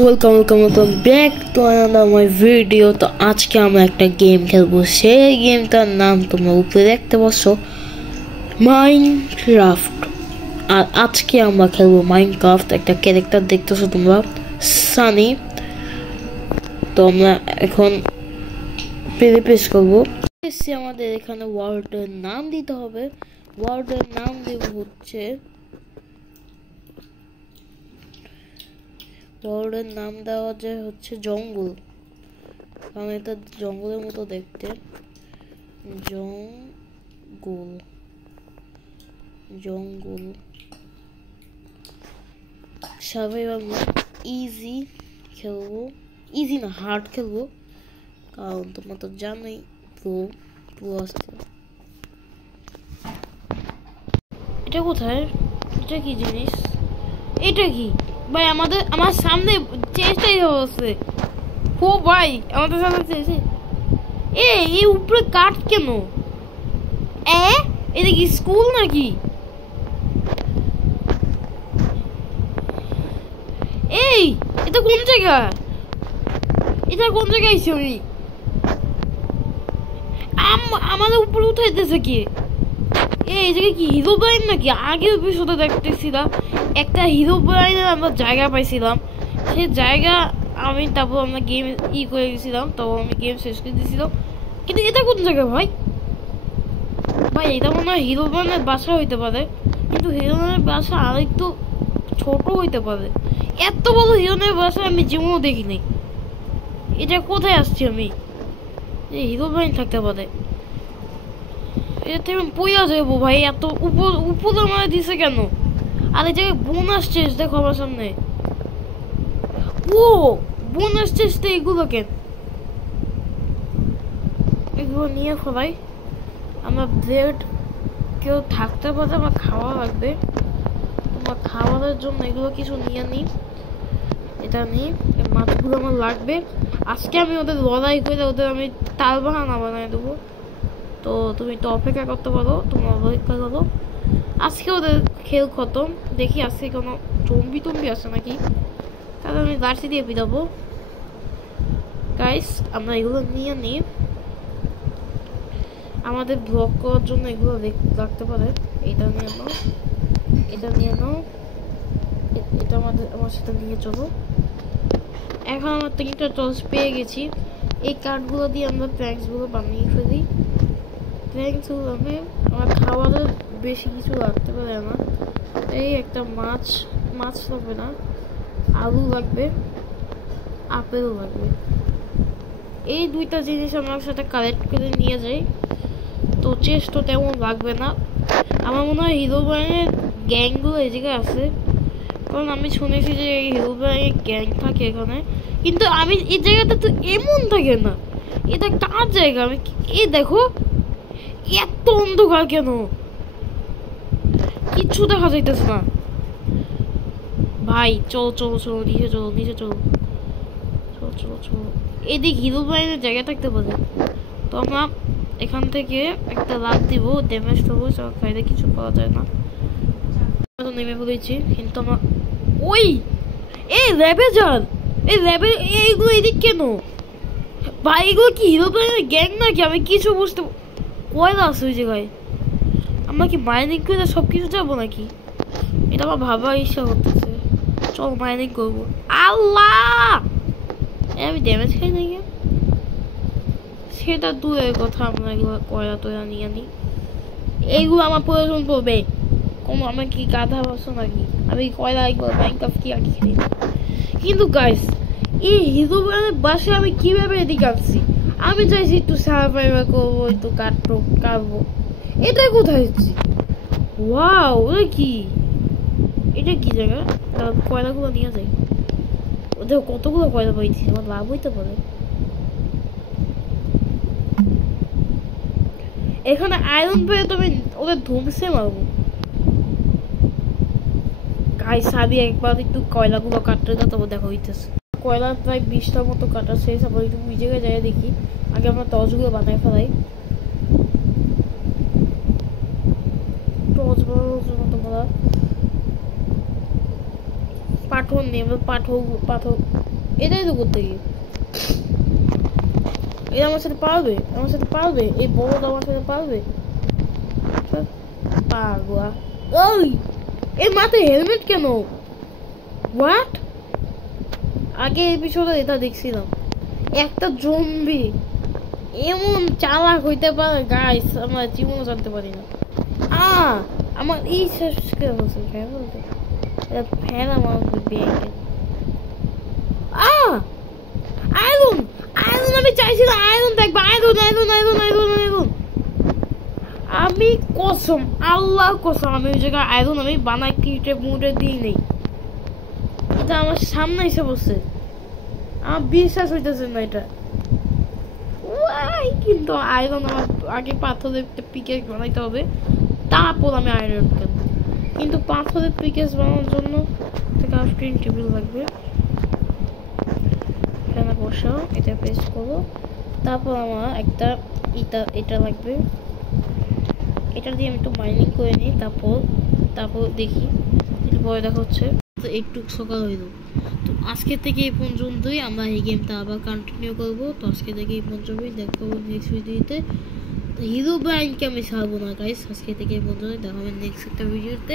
welcome back to another my video। তো আজকে আমরা একটা গেম খেলবো, সেই গেমটার নাম তোমরা উপরে দেখতে পাচ্ছ, মাইনক্রাফট। আর আজকে আমরা খেলবো মাইনক্রাফট। একটা ক্যারেক্টার দেখতেছো তোমরা, সানি। তো আমরা এখন প্রেস করবো। আমাদের এখানে ওয়ার্ল্ডের নাম দিতে হবে। ওয়ার্ল্ডের নাম দেব হচ্ছে, ওয়ার্ল্ডের নাম দেওয়া যায় হচ্ছে জঙ্গল, কারণ এটা জঙ্গলের মতো দেখতে। জঙ্গল জঙ্গল সার্ভাইভাল ইজি খেলবো, ইজি না হার্ড খেলবো, কারণ তোমরা তো জানোই প্রো আসতে। এটা কোথায়? এটা কি জিনিস? এটা কি ভাই? আমার সামনে চেষ্টাই হচ্ছে। ও ভাই আমাদের সামনে চেয়েছে। এই উপরে কাঠ কেন? এটা কি স্কুল নাকি? এই এটা কোন জায়গা? এটা কোন জায়গায় আইছি আমি? আমাদের উপরে উঠাইতেছে কি? এই জায়গায় কি হিরো ব্রাইন নাকি? আগের এপিসোডে দেখতেছিলাম একটা হিরো ব্রাইনের আমরা জায়গা পাইছিলাম। সেই জায়গা আমি তারপর আমরা গেম করে গেছিলাম, তারপর আমি গেম শেষ করে দিয়েছিলাম। কিন্তু এটা কোন জায়গা ভাই? ভাই এটা মনে হয় হিরো ব্রাইনের বাসা হইতে পারে, কিন্তু হিরো ব্রাইনের বাসা আরেকটু ছোট হইতে পারে। এত বড় হিরোনের বাসা আমি জীবনও দেখিনি। এটা কোথায় আসছি আমি? হিরো ব্রাইন থাকতে পারে। এটা আমি পইয়া যাবো ভাই, এত উপরে মারা দিছে কেন? আর এই জায়গায় বোন আসছে, দেখো আমার সামনে। ও বোন আসছে, এগুলো কেন? এগুলো নিয়ে ফেলাই। আমার ব্রেড কেউ থাকতে পারে, আমার খাওয়া লাগবে। তোমার খাওয়ার জন্য এগুলো কিছু নিয়ে নিই। এটা নিই, মাছগুলো আমার লাগবে। আজকে আমি ওদের লড়াই করে ওদের আমি তাল বাহানা বানিয়ে দেবো। তো তুমি তো অপেক্ষা করতে পারো, তোমার অপেক্ষা করো। আজকে ওদের খেল খতম। দেখি আজকে কোনো টম্বি আছে নাকি, তাহলে আমি লাঠি দিয়ে পিটাবো। গাইস আমরা এগুলো নিয়ে নিই, আমাদের ব্লক করার জন্য এগুলো লাগতে পারে। এটা নিয়ে নাও, এটা নিয়ে নাও, এটা আমার সাথে নিয়ে চলো। এখন আমার 3টা টর্চ পেয়ে গেছি। এই কাঠগুলো দিয়ে আমরা প্র্যাঙ্কসগুলো বানিয়ে ফেলি। প্র্যাঙ্কসগুলো আমার খাওয়ারের বেশি কিছু লাগতে পারে না। এই একটা মাছ লাগবে না, আলু লাগবে, আপেল লাগবে। এই 2টা জিনিস আমার সাথে কালেক্ট করে নিয়ে যাই। তো চেষ্ট তেমন লাগবে না। আমার মনে হয় হিরো ব্রাইনের গ্যাংগুলো এই জায়গায় আছে, কারণ আমি শুনেছি যে হিরো ব্রাইনের গ্যাং থাকে এখানে। কিন্তু আমি এই জায়গাটা তো এমন থাকে না, এটা কার জায়গা? আমি এই দেখো এত অন্ধকার কেন? কিচ্ছু দেখা যাইতেছে না ভাই। চলো নিচে চলো। এদিক হিরো ব্রাইনের জায়গা থাকতে পারে। তো আমরা এখান থেকে একটা লাভ দিব, ড্যামেজ দেবো, খাইতে কিছু পাওয়া যায় না। নেমে পড়েছি, কিন্তু আমার ওই এই ল্যাবে যান। এই ল্যাবে এইগুলো এদিক কেন ভাই? এগুলো কি হিরো ব্রাইনের গ্যাং নাকি? আমি কিছু বুঝতে। কয়লা আছে ওই জায়গায়? আমরা কি মাইনিং করে সব কিছু যাবো নাকি? এটা আমার ভাবার ইচ্ছা করতেছে। চল মাইনিং করবো। আল্লাহ আমি ড্যামেজ খাই নাকি? সেটা দূরের কথা, আমরা এগুলো কয়লা টয়লা নিয়ে নিই। এইগুলো আমার প্রয়োজন পড়বে। কোনো আমার কি গাধা বসো নাকি? আমি কয়লা এগুলো মাইনক্রাফট কি আর কি খেলি। কিন্তু গাইস এই হিরো ব্রাইনের বাসায় আমি কিভাবে এদিকে আসছি? আমি চাইছি একটু সার্ভাইভার করবো, একটু কাটবো। এটা কোথায় হচ্ছে? ওয়াও এটা কি জায়গা? কয়লাগুলো নিয়ে যাই। ওদের কতগুলো কয়লা পাইছি, আমার লাভ হইতে পারে। এখানে আয়রন পেয়ে তুমি ওদের ধুমসে মারবো। গাইস আমি একবার একটু কয়লাগুলো কাটতে যা, তবে দেখা হইতেছে কয়লা প্রায় 20টার মতো কাটা শেষ। আবার একটু ওই জায়গায় যাই দেখি। আগে আমরা টর্চগুলো বানাই ফেলাই। টর্চ বানানোর জন্য তোমরা পাথর নেবে, পাথর এটাই তো করতে গিয়ে এটা আমার সাথে পারবে এই বড়টা আমার সাথে পারবে পারবা ওই এর মাথায় হেলমেট কেন হোয়াট আগে এপিসোডে এটা দেখছিলাম একটা জম্বি এমন চালাক হইতে পারে গাইস আমরা জীবনে জানতে পারি না আমার এই শেষ করে বলছে এটা ফ্যান আমার ব্যাগে আয়রন আমি চাইছিলাম আয়রন দেখবো আয়রন আমি কসম আল্লাহর কসম আমি ওই জায়গায় আয়রন আমি বানাই ক্রিয়েটিভ মোডে দিই নেই এটা আমার সামনে এসে বসে আমার বিশ্বাস হইতেছে না এটা কিন্তু আয়রন আমার আগে পাথরের পিকেস বানাইতে হবে তারপর আমি আয়রন কিনবো কিন্তু পাথরের পিকেস বানানোর জন্য একটা ক্রাফটিং টেবিল লাগবে এখানে বসাও এটা পেস্ট করো তারপর আমার একটা এটা লাগবে এটা দিয়ে আমি একটু মাইনিং করে নিই তারপর দেখি পরে দেখা হচ্ছে তো একটু সকাল হইল তো আজকে থেকে এই পর্যন্তই আমরা এই গেমটা আবার কন্টিনিউ করবো তো আজকে থেকে এই পর্যন্তই দেখা হবে নেক্সট ভিডিওতে হিরো ব্রাইনকে আমি ছাড়বো না গাইস আজকে থেকে এই পর্যন্তই দেখা হবে নেক্সট একটা ভিডিওতে